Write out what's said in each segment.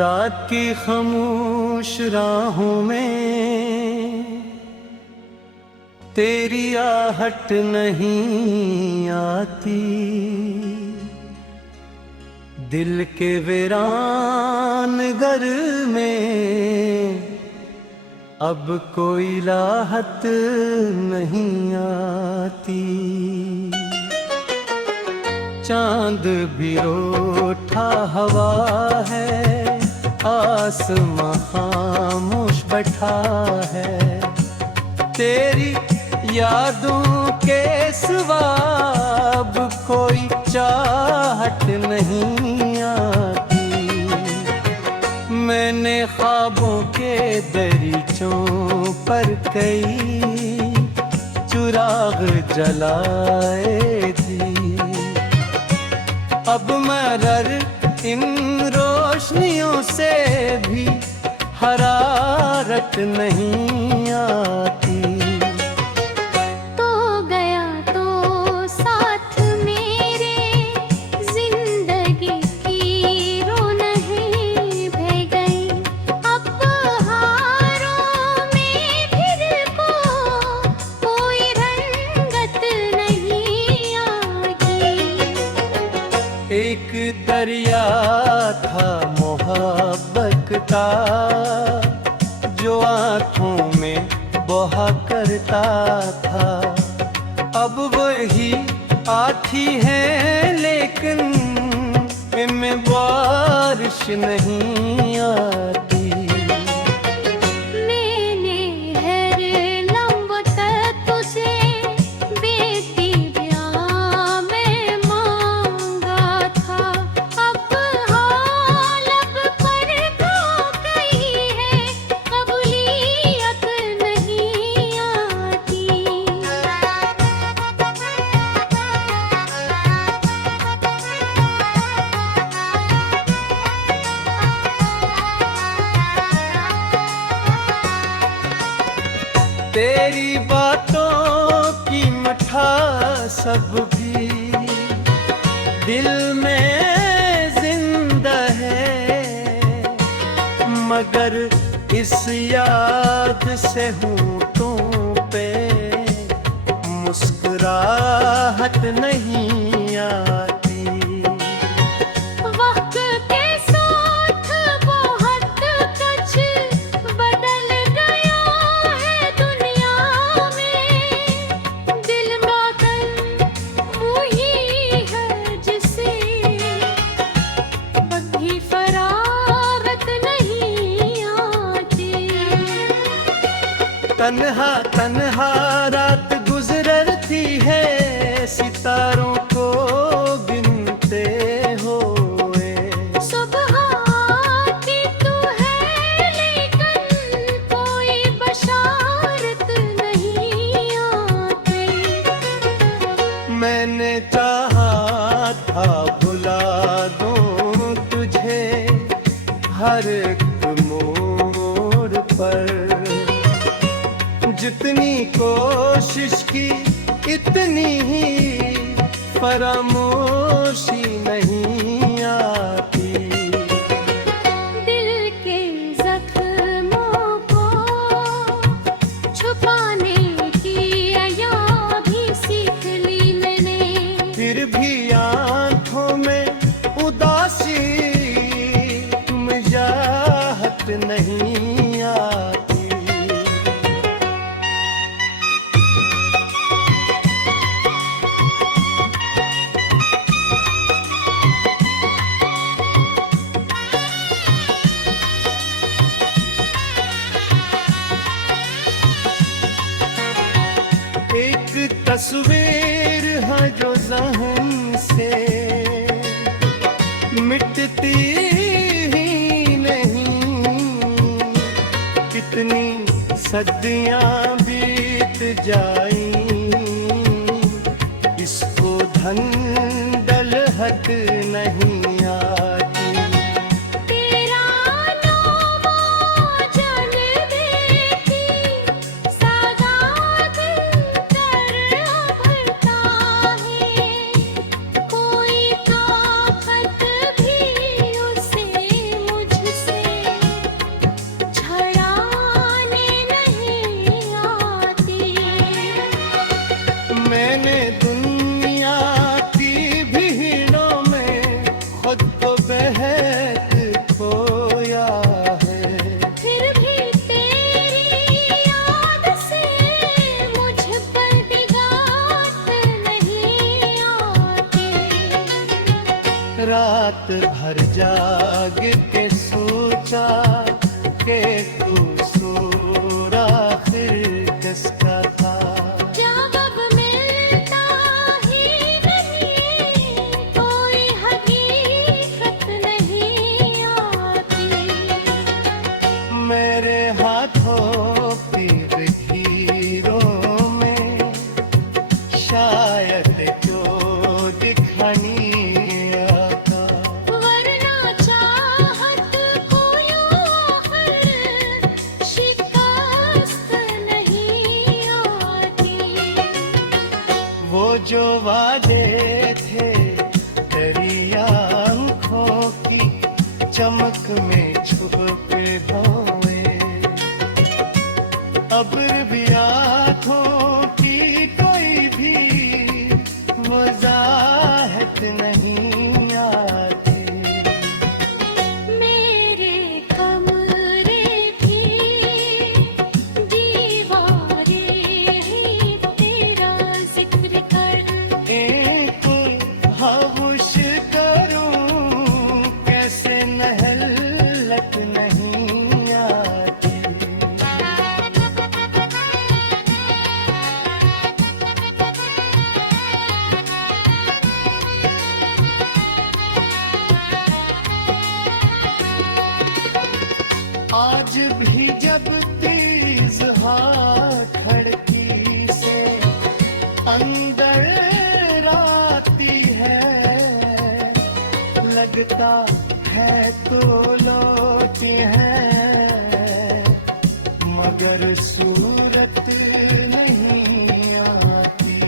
रात की खामोश राहों में तेरी आहट नहीं आती, दिल के वीरान घर में अब कोई राहत नहीं आती। चांद भी रूठा हवा है, आसमां खामोश बैठा है, तेरी यादों के सिवा अब कोई चाहत नहीं आती। मैंने ख्वाबों के दरीचों पर कई चिराग जलाए थे, अब मगर इन रोशनियों से भी हरारत नहीं आती। तो गया तो साथ मेरे जिंदगी की रोनहें बह गई, अब बहारों में फिर को कोई रंगत नहीं आती। एक दरिया था मोहब्बत का जो आँखों में बहा करता था, अब वही आती है लेकिन इनमें बारिश नहीं आती। मैंने हर लम्हा तक तुझे बेटी ब्याह में मांगा था, अब हालब पर खो गई है, कबूलियत नहीं आती। तेरी बातों की मिठास सब भी दिल में जिंदा है, मगर इस याद से होठों पे मुस्कुराहट नहीं आती। वक्त के साथ बहुत कुछ बदल गया है दुनिया में, दिल मातम वही है जिसे कभी फरागत नहीं आती। तन्हा तन्हा रात गुजरती है, सितारों को गिनते हुए। सुबह आती तू है लेकिन कोई बशारत नहीं आती। मैंने चाहा था भुला दूं तुझे हर एक मोड़ पर, जितनी कोशिश की इतनी ही फरामोशी नहीं आती। दिल के जख्मों को छुपाने की अया भी सीख ली मैंने, फिर भी आंखों में उदासी मुझाहत नहीं आती। एक तस्वीर है जो ज़हन से मिटती ही नहीं, कितनी सदियां बीत जाई इसको धंधल हक नहीं आती। तेरा नाम जान बेटी सादात कर भरता है, कोई ताकत भी उसे मुझसे रात भर जाग के सोचा के कसूर आखिर किसका था। जवाब मिलता ही नहीं, कोई हकीकत नहीं आती। मेरे हाथों की लकीरों में शायद जो दिखानी आता, वरना चाहत को यूं आखिर शिकस्त नहीं आती। वो जो वादे थे तेरी आंखों की चमक में छुप के धोए, अब्र भी आंखों की कोई भी वजाहत नहीं आती। मेरे कमरे की दीवारें ही तेरा जिक्र कर, एक खामोश करूं कैसे नहलत नहीं आती। आज भी जब तेज हाथ खड़की से अंदर आती है, लगता है तो लोटी है मगर सूरत नहीं आती।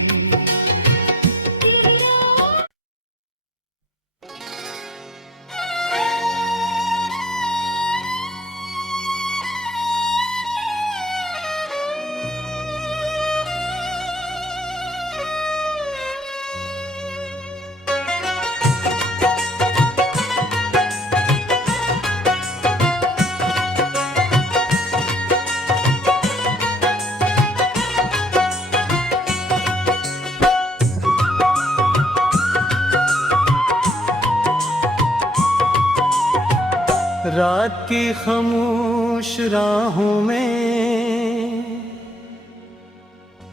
रात की खामोश राहों में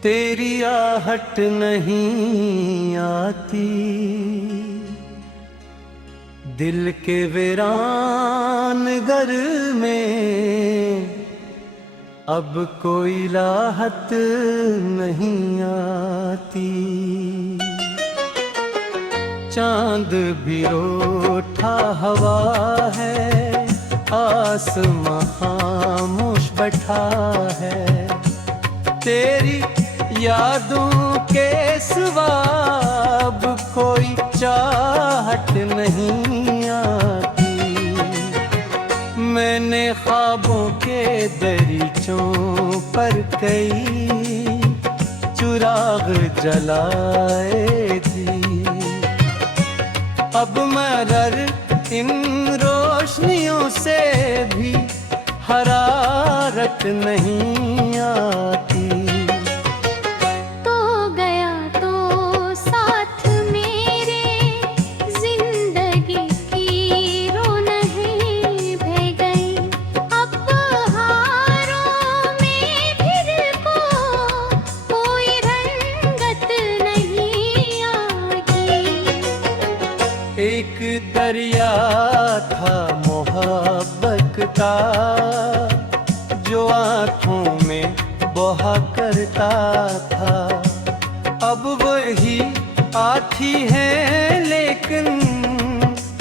तेरी आहट नहीं आती। दिल के वीरान घर में अब कोई राहत नहीं आती। चांद भी रूठा हवा है, आसमां खामोश बैठा है, तेरी यादों के सिवा अब कोई चाहत नहीं आती। मैंने ख्वाबों के दरीचों पर कई चिराग जलाए थी, अब मगर इन रोशनियों से भी हरारत नहीं आती। तो गया तो साथ मेरे जिंदगी की रौनकें बह गई, अब बहारों में फिर को कोई रंगत नहीं आती। एक दरिया था मोहब्बत का जो आँखों में बहा करता था, अब वही आती है लेकिन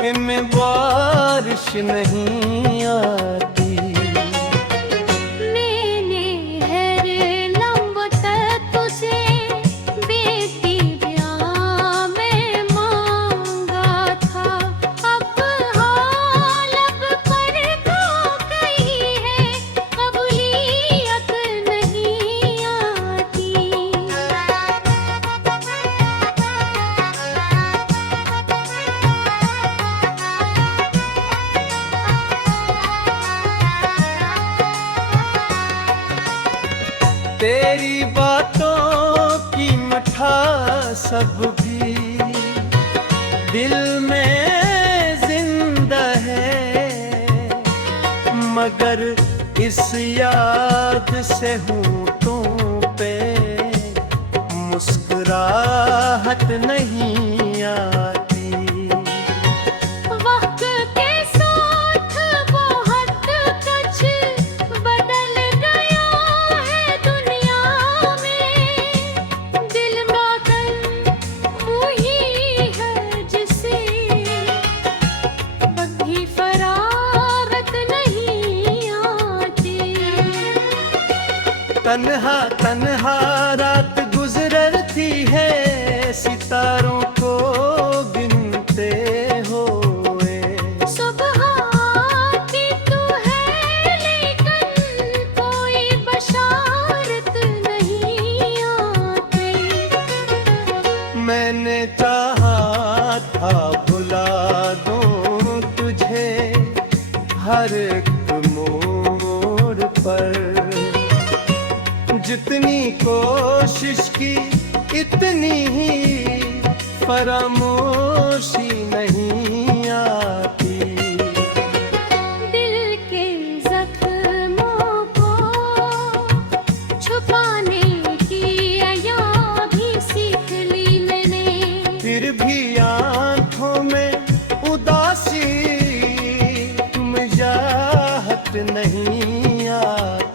इनमें बारिश नहीं आती। मैंने हर लम्ब तक तुझे बेटी ब्याह में मांगा था, अब हालब पर तो कही है कबूलियत नहीं आती। तेरी बातों की मिठास सब भी दिल में मगर इस याद से होठों पे मुस्कुराहट नहीं आती। वक्त के साथ बहुत कुछ बदल गया है दुनिया में। दिल का कल वही है जिसे कभी फरागत नहीं आती। तन्हा तन्हा रात गुजरती है सितारों को गिनते हुए। सुबह आती तो है लेकिन कोई बशारत नहीं आती। मैंने चाहा था भुला दूं तुझे हर एक मोड़ पर। जितनी कोशिश की इतनी ही फरामोशी नहीं आती। दिल के जख्मों को छुपाने की अया भी सीख ली मैंने। फिर भी आंखों में उदासी मुजाहत नहीं आती।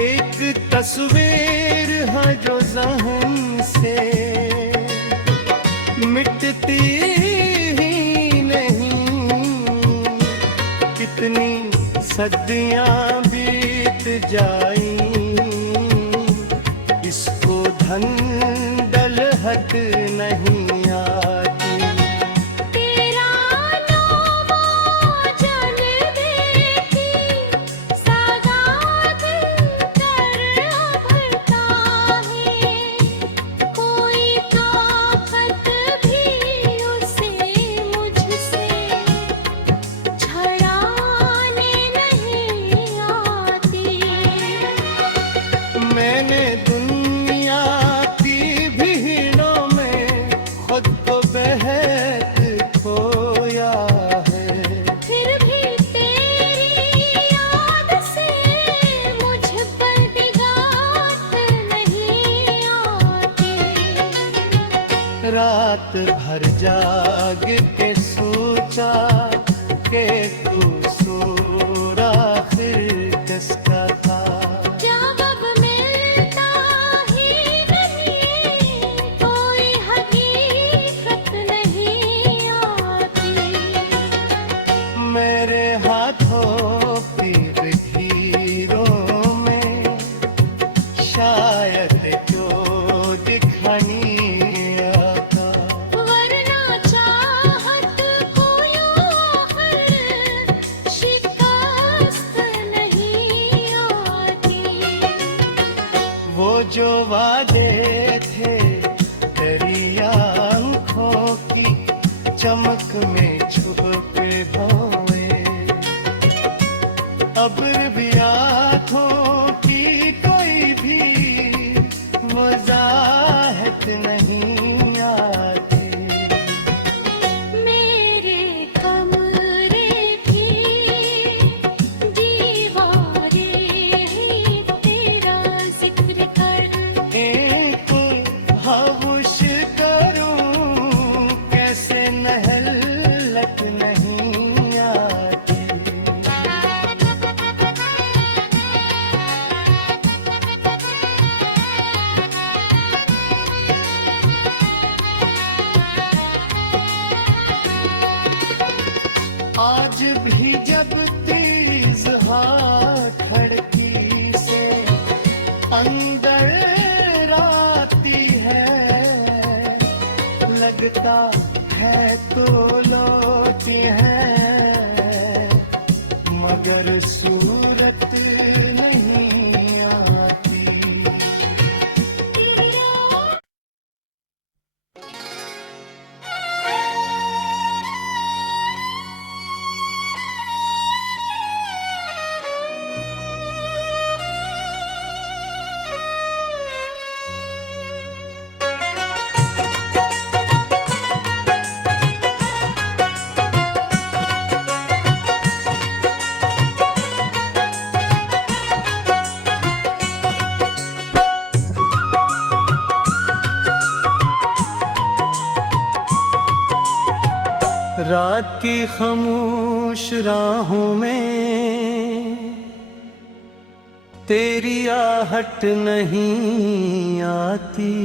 एक तस्वीर है जो ज़हन से मिटती ही नहीं। कितनी सदियां बीत जाई इसको धंधल हट नहीं आती। तेरा नाम जान देखी सागात कर भरता है। कोई ताकत भी उसे मुझसे छड़ाने नहीं आती। मैंने दुनिया की भीड़ों में खुद को बहक खोया है। फिर भी तेरी याद से मुझ पर बिगाड़ नहीं आती। रात भर जाग के सोचा के कसूर आखिर किसका था। जवाब मिलता ही नहीं, कोई हकीकत नहीं आती। मेरे हाथों की लकीरों में शायद जो दिखानी आता। वरना चाहत को आखिर शिकस्त नहीं आती। वो जो वादे थे तेरी आंखों की चमक में छुपे हुए। अब भी आंखों की कोई भी वजाहत नहीं आती। मेरे कमरे की दीवारें ही तेरा जिक्र कर। एक खामोश करूं कैसे नहलत नहीं आती। आज भी जब तेज हवा खड़की से अंदर आती है। लगता है तो लौटी है मगर सूरत नहीं आती। रात की खामोश राहों में तेरी आहट नहीं आती,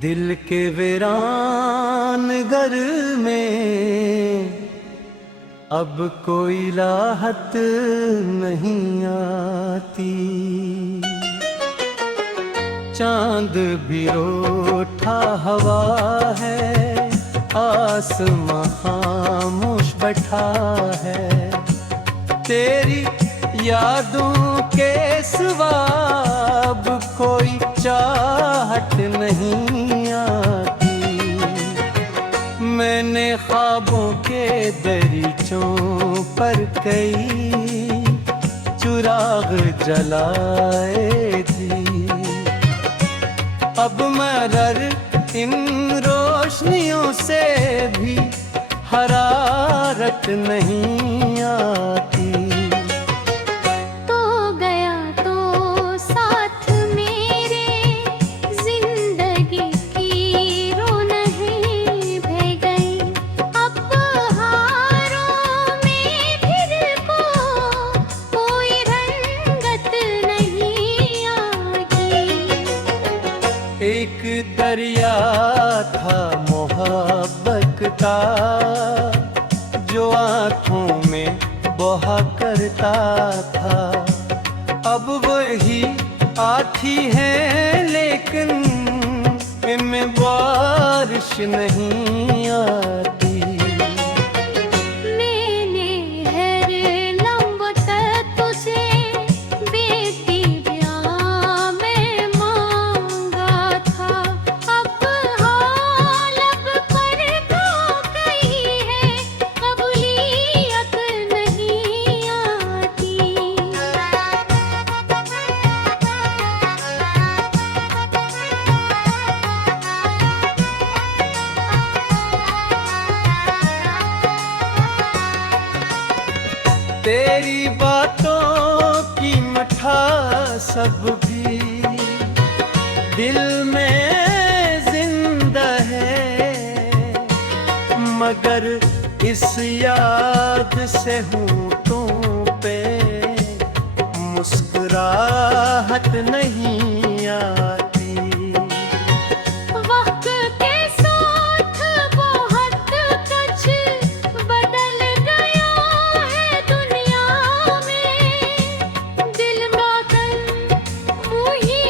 दिल के वीरान घर में अब कोई राहत नहीं आती। चांद भी रूठा हवा है, आसमां खामोश बैठा है, तेरी यादों के सिवा अब कोई चाहत नहीं आती। मैंने ख्वाबों के दरीचों पर कई चिराग जलाए थी, अब मगर इन रोशनियों से भी हरारत नहीं आती। तो गया तो साथ मेरे जिंदगी की रोनहें बह गई, अब हारों में फिर को कोई रंगत नहीं आती। एक दरिया था मोहब्बत का जो आँखों में बहा करता था, अब वही आती है लेकिन इनमें बारिश नहीं आती। मैंने हर लम्बे तक तुझे बेटी ब्याह में मांगा था, अब हालब पर तो कही है कबूलियत नहीं आती। तेरी बातों की मिठास सब भी दिल में जिंदा है, मगर इस याद से होठों पे मुस्कुराहट नहीं आती। वक्त के साथ बहुत कुछ बदल गया है दुनिया में, दिल बातन वही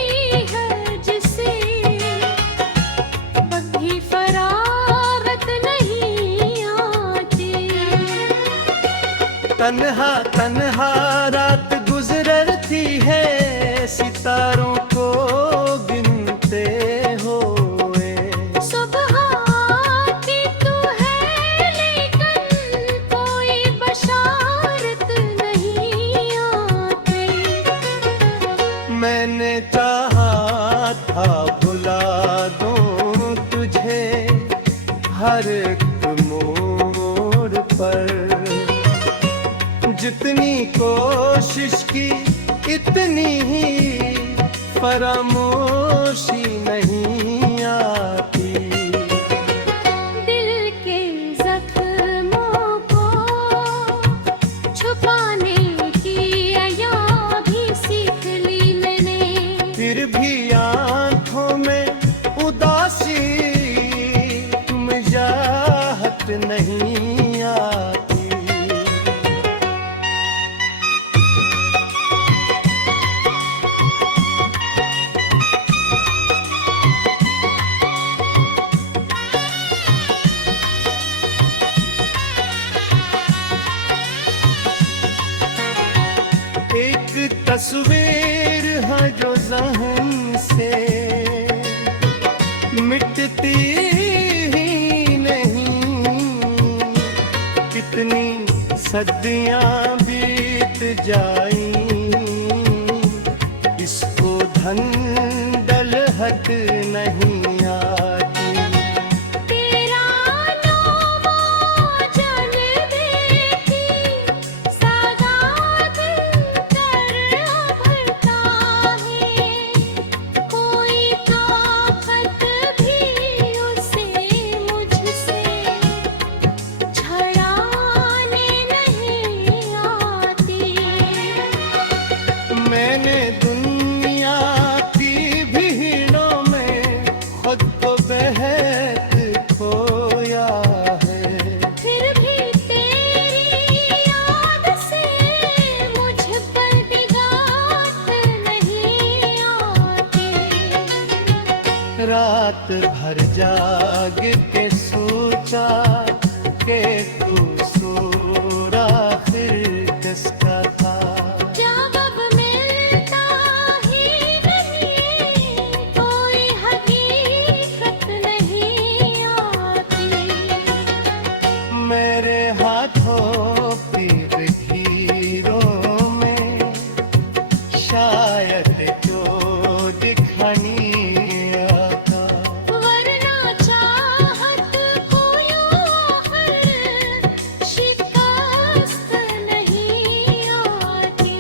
है जिसे कभी फरागत नहीं आती। तन्हा तन्हा रात गुजरती है, सितारों को गिनते हुए। सुबह आती तो है लेकिन कोई बशारत नहीं आती। मैंने चाहा था भुला दूं तुझे हर एक मोड़ पर, जितनी कोशिश की इतनी ही फरामोशी नहीं आती। दिल के जख्मों को छुपाने की अया भी सीख ली मैंने, फिर भी आंखों में उदासी मुझाहट नहीं आती। एक तस्वीर है जो ज़हन से मिटती ही नहीं, कितनी सदियां बीत जाई इसको धंधल हट नहीं आती। तेरा नाम जान देखी सागात कर भरता है, कोई ताकत भी उसे मुझसे रात भर जाग के सोचा के कसूर आखिर किसका था। जवाब मिलता ही नहीं, कोई हकीकत नहीं आती। मेरे हाथों पीर खीरों में शायद जो दिखानी आता, वरना चाहत को यूं आखिर शिकस्त नहीं आती।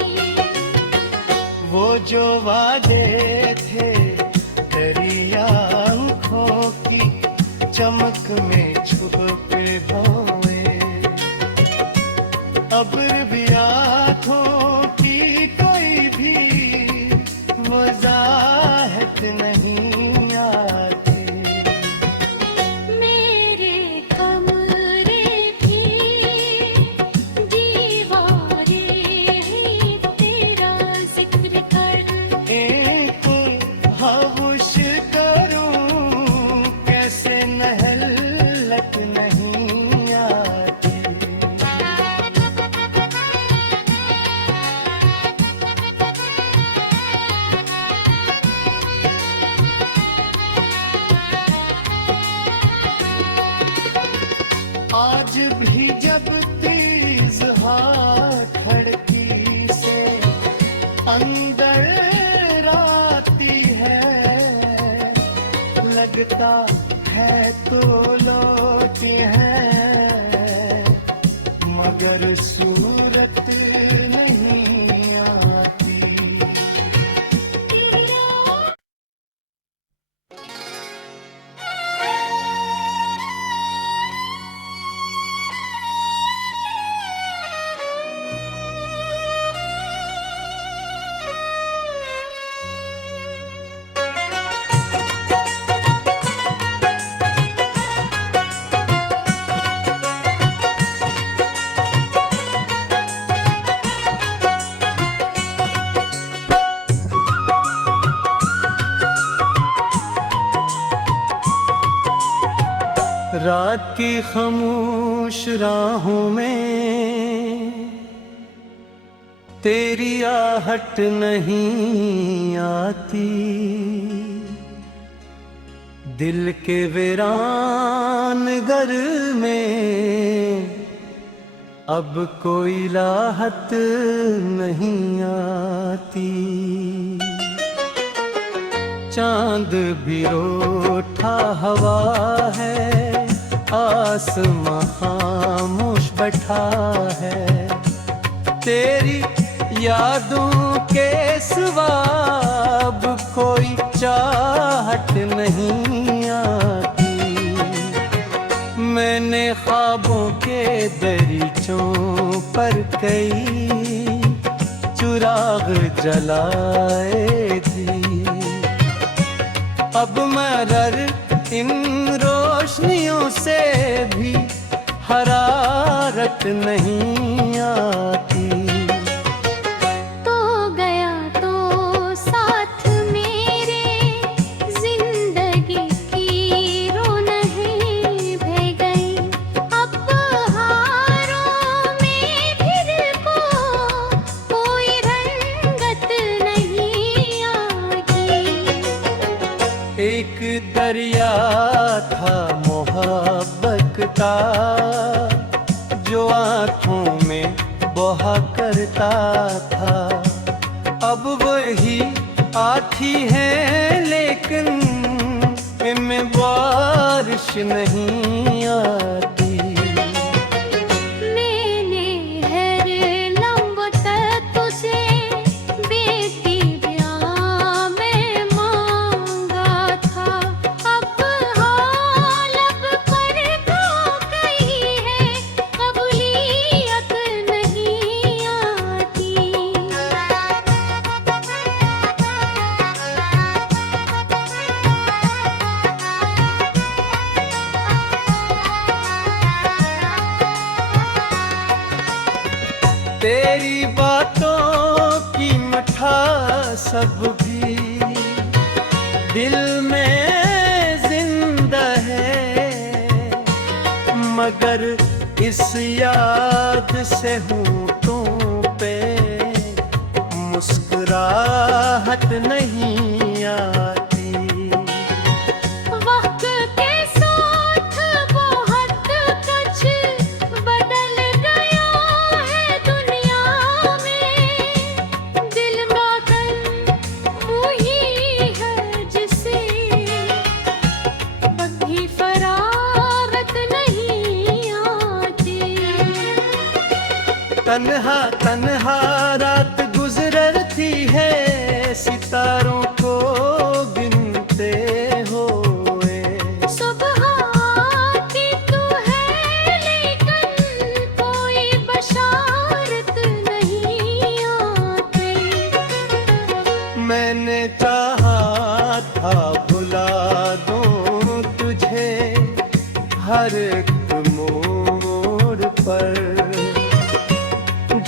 वो जो वादे थे तेरी आंखों की चमक में छुपे हुए, अब भी आंखों की कोई भी वजाहत नहीं आती। मेरे कमरे भी दीवारें ही तेरा जिक्र कर। एक हवश करूं कैसे नहलत नहीं आती। आज भी जब तेज खड़की से अंदर आती है, लगता है तो लौटी है मगर सूरत नहीं आती। रात की खामोश राहों में तेरी आहट नहीं आती। दिल के वीरान घर में अब कोई राहत नहीं आती। चांद भी रूठा हवा है, आसमां खामोश बैठा है। तेरी यादों के सिवा अब कोई चाहत नहीं आती। मैंने ख्वाबों के दरीचों पर कई चिराग जलाए थी। अब मगर इन रोशनियों से भी हरारत नहीं आती। तो गया तो साथ मेरे जिंदगी की रौनकें बह गई। अब बहारों में फिर को कोई रंगत नहीं आती। एक दरिया था मोहब्बत का जो आँखों में बहा करता था। अब वही आती है लेकिन इनमें बारिश नहीं आती। मैंने हर लम्बे तक तुझे बेटी ब्याह में मांगा था। अब हालब पर खो गई है, कबूलियत नहीं आती। तेरी बातों की मिठास सब भी दिल में मगर इस याद से होठों पे मुस्कुराहट नहीं आती। वक्त के साथ बहुत कुछ बदल गया है दुनिया में। दिल बातन वही है जिसे कभी फरागत नहीं आती। तन्हा तन्हा रात गुजरती है सितारों को गिनते हुए। सुबह आती तू है लेकिन कोई बशारत नहीं आती। मैंने चाहा था भुला दूं तुझे हर एक मोड़ पर।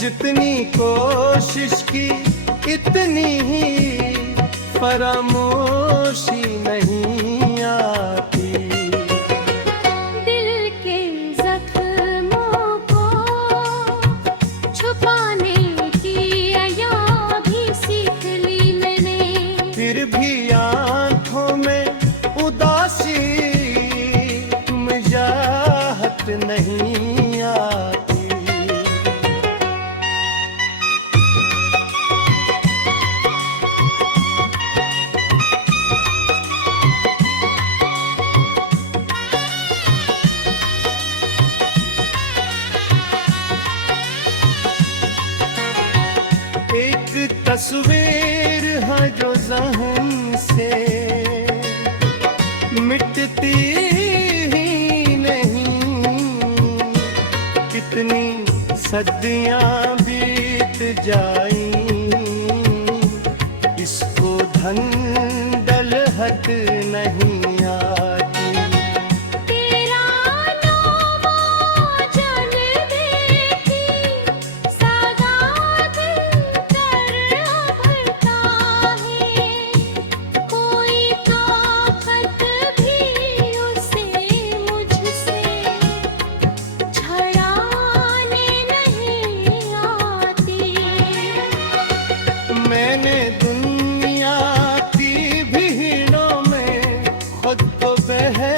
जितनी कोशिश की इतनी ही फरामोशी नहीं आती। दिल के जख्मों को छुपाने की अया भी सीख ली मैंने। फिर भी आंखों में उदासी मुझाहट नहीं आती। एक तस्वीर है जो ज़हन से मिटती ही नहीं। कितनी सदियां बीत जाई इसको धंधल हट नहीं आती। तेरा नाम जल देखी सगात कर उभरता है। कोई ताकत भी उसे मुझसे छड़ाने नहीं आती। मैंने दुनिया की भीड़ों में खुद को बहल